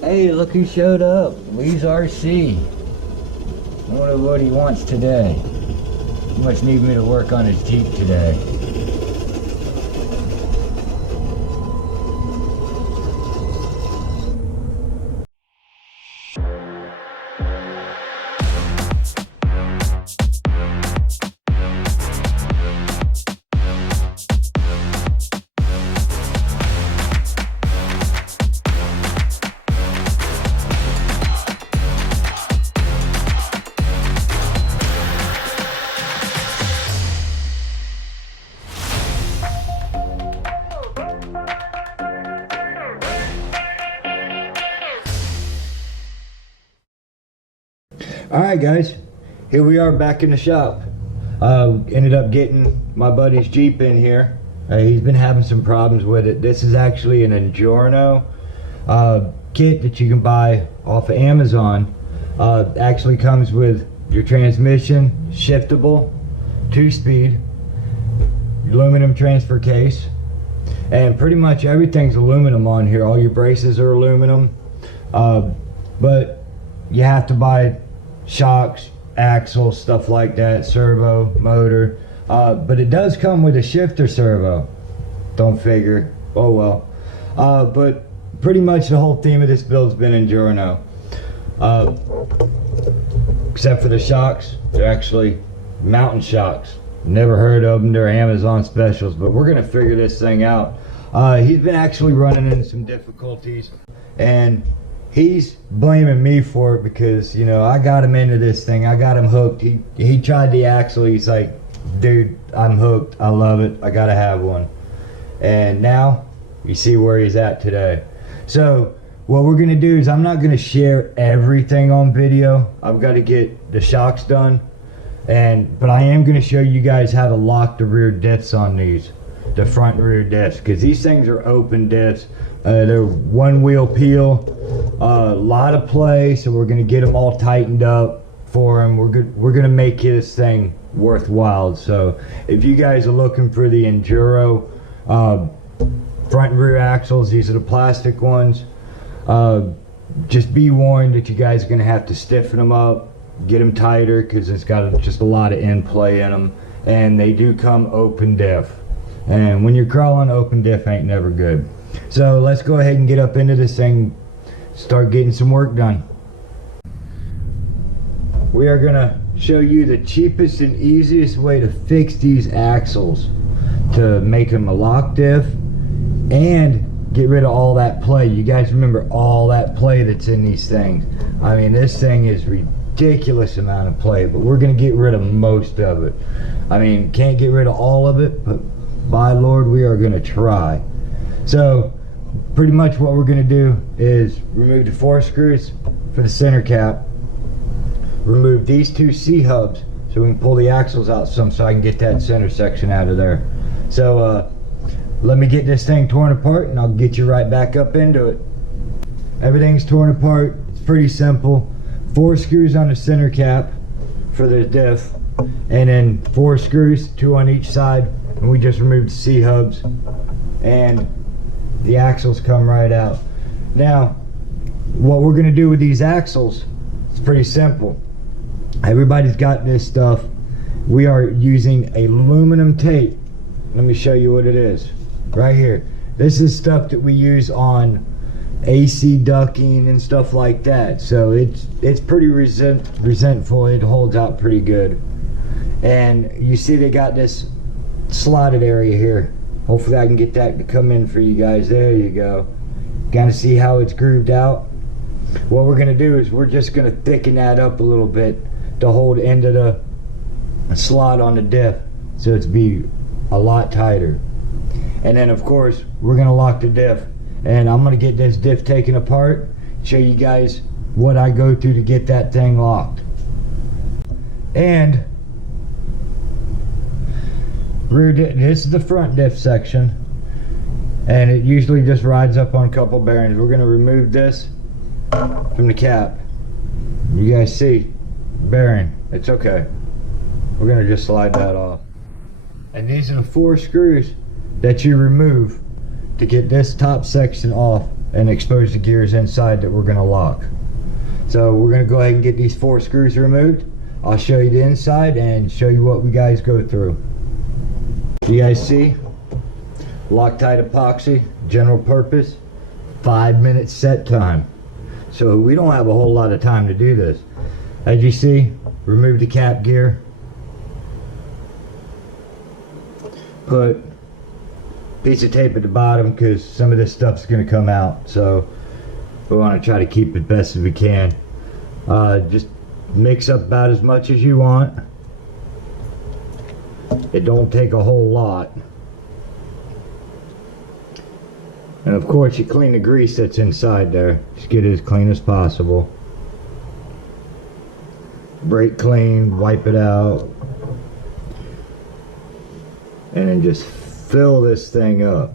Hey, look who showed up. Lee's RC. I wonder what he wants today. He must need me to work on his Jeep today. Alright guys, here we are back in the shop. Ended up getting my buddy's Jeep in here. He's been having some problems with it. This is actually an Injora kit that you can buy off of Amazon. Actually comes with your transmission, shiftable, 2-speed, aluminum transfer case, and pretty much everything's aluminum on here. All your braces are aluminum, but you have to buy shocks, axles, stuff like that, servo, motor, but it does come with a shifter servo. Don't figure, oh well. But pretty much the whole theme of this build's been Injora, except for the shocks. They're actually mountain shocks. Never heard of them. They're Amazon specials, but we're gonna figure this thing out. He's been actually running into some difficulties, and he's blaming me for it because, you know, I got him into this thing. I got him hooked. He tried the axle. He's like, dude, I'm hooked. I love it. I gotta have one. And now you see where he's at today. So what we're gonna do is, I'm not gonna share everything on video. I've got to get the shocks done, but I am gonna show you guys how to lock the rear diffs on these, the front and rear diffs, because these things are open diffs. They're one wheel peel, a lot of play, so we're gonna get them all tightened up for him. We're gonna make this thing worthwhile. So if you guys are looking for the Injora front and rear axles, these are the plastic ones. Just be warned that you guys are gonna have to stiffen them up, get them tighter, because it's got just a lot of in play in them, and they do come open diff. And when you're crawling, open diff ain't never good. So let's go ahead and get up into this thing, start getting some work done. We are gonna show you the cheapest and easiest way to fix these axles, to make them a lock diff and get rid of all that play. You guys remember all that play that's in these things. I mean, this thing is ridiculous amount of play, but we're gonna get rid of most of it. I mean, can't get rid of all of it, but by Lord, we are gonna try. So pretty much what we're going to do is remove the 4 screws for the center cap, remove these 2 C-hubs so we can pull the axles out some, so I can get that center section out of there. So let me get this thing torn apart and I'll get you right back up into it. Everything's torn apart. It's pretty simple. 4 screws on the center cap for the diff, and then 4 screws, 2 on each side, and we just removed the C-hubs, and the axles come right out. Now, what we're gonna do with these axles, it's pretty simple. Everybody's got this stuff. We are using aluminum tape. Let me show you what it is. Right here. This is stuff that we use on AC ducking and stuff like that. So it's pretty resentful. It holds out pretty good. And you see they got this slotted area here. Hopefully I can get that to come in for you guys. There you go. Kind of see how it's grooved out. What we're going to do is we're just going to thicken that up a little bit to hold into the slot on the diff, so it's be a lot tighter. And then of course we're going to lock the diff, and I'm going to get this diff taken apart, show you guys what I go through to get that thing locked. And this is the front diff section, and it usually just rides up on a couple bearings. We're going to remove this from the cap. You guys see bearing, it's okay. We're going to just slide that off. And these are the 4 screws that you remove to get this top section off and expose the gears inside that we're going to lock. So we're going to go ahead and get these 4 screws removed. I'll show you the inside and show you what we guys go through. You guys see? Loctite epoxy, general purpose, 5-minute set time. So we don't have a whole lot of time to do this. As you see, remove the cap gear. Put a piece of tape at the bottom because some of this stuff's going to come out. So we want to try to keep it best as we can. Just mix up about as much as you want. It don't take a whole lot. And of course you clean the grease that's inside there. Just get it as clean as possible. Brake clean, wipe it out. And then just fill this thing up.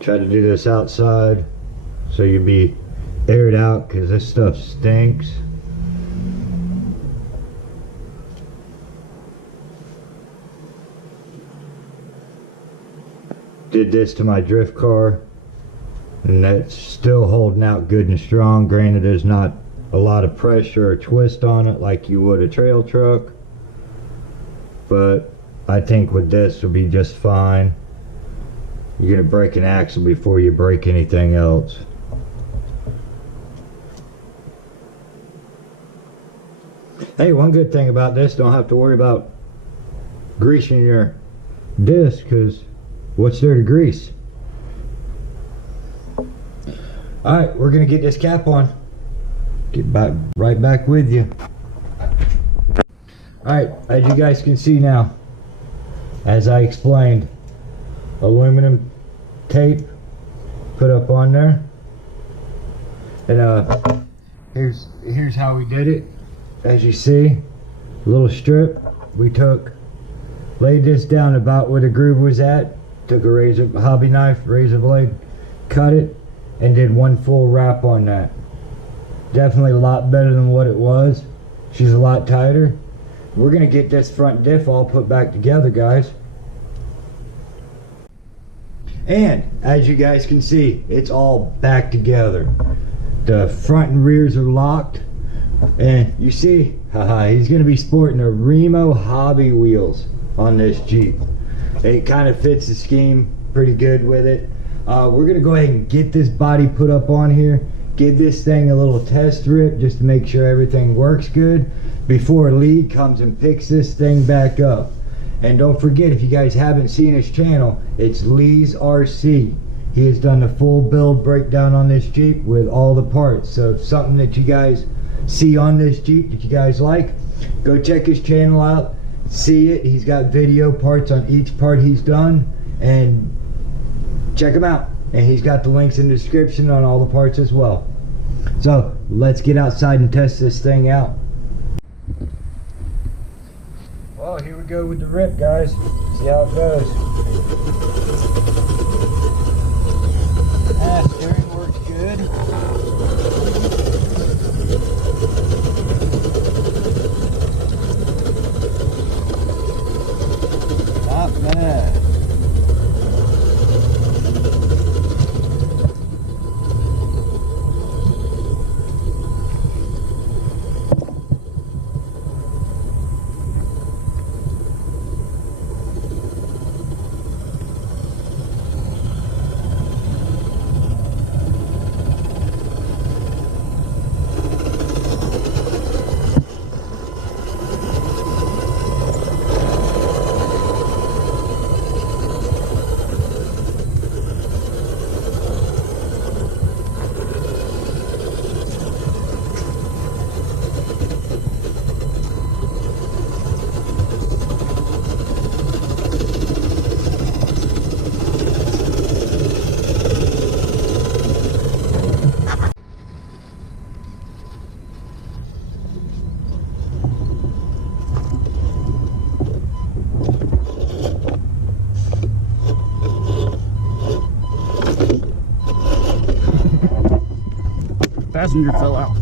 Try to do this outside so you'll be aired out because this stuff stinks. Did this to my drift car and that's still holding out good and strong. Granted, there's not a lot of pressure or twist on it like you would a trail truck, but I think with this will be just fine. You're going to break an axle before you break anything else. Hey, one good thing about this, don't have to worry about greasing your disc, because what's there to grease? Alright, we're going to get this cap on. Get back, right back with you. Alright, as you guys can see now, as I explained, aluminum tape put up on there, and here's how we did it. As you see, a little strip, we laid this down about where the groove was at, took a hobby knife, razor blade, cut it, and did one full wrap on that. Definitely a lot better than what it was. She's a lot tighter. We're gonna get this front diff all put back together, guys. And as you guys can see, it's all back together. The front and rears are locked. And you see, he's going to be sporting the Remo hobby wheels on this Jeep. It kind of fits the scheme pretty good with it. We're going to go ahead and get this body put up on here. Give this thing a little test rip just to make sure everything works good before Lee comes and picks this thing back up. And don't forget, if you guys haven't seen his channel, it's Lee's RC. He has done the full build breakdown on this Jeep with all the parts. So if something that you guys see on this Jeep that you guys like, go check his channel out, see it. He's got video parts on each part he's done, and check him out. And he's got the links in the description on all the parts as well. So let's get outside and test this thing out. Well, here we go with the rip, guys. See how it goes. Steering works good. Not bad. passenger fell out.